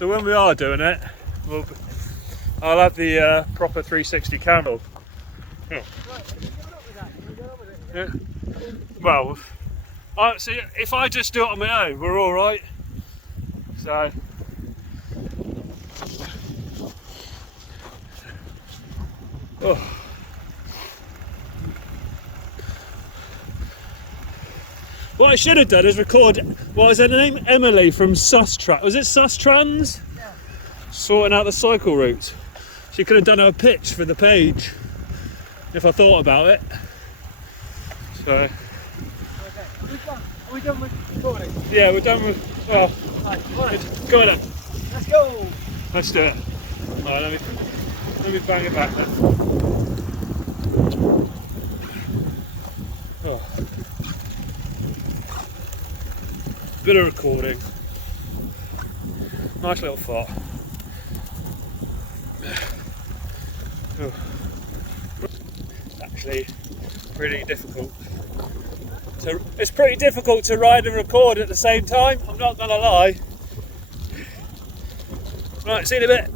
So when we are doing it, I'll have the proper 360 camera. Yeah. Yeah. Well, see, if I just do it on my own, we're all right. So. Oh. What I should have done is record, what was her name? Emily from Sustrans. Was it Sustrans? Yeah. Sorting out the cycle routes. She could have done her pitch for the page if I thought about it. So. Okay. Are we done with recording? Yeah, we're done with. Well, Right, right. go on then. Let's go! Let's do it. Alright, let me bang it back then. Oh. Bit of recording. Nice little fart. Oh. Actually, pretty difficult. It's pretty difficult to ride and record at the same time, I'm not gonna lie. Right, see you in a bit.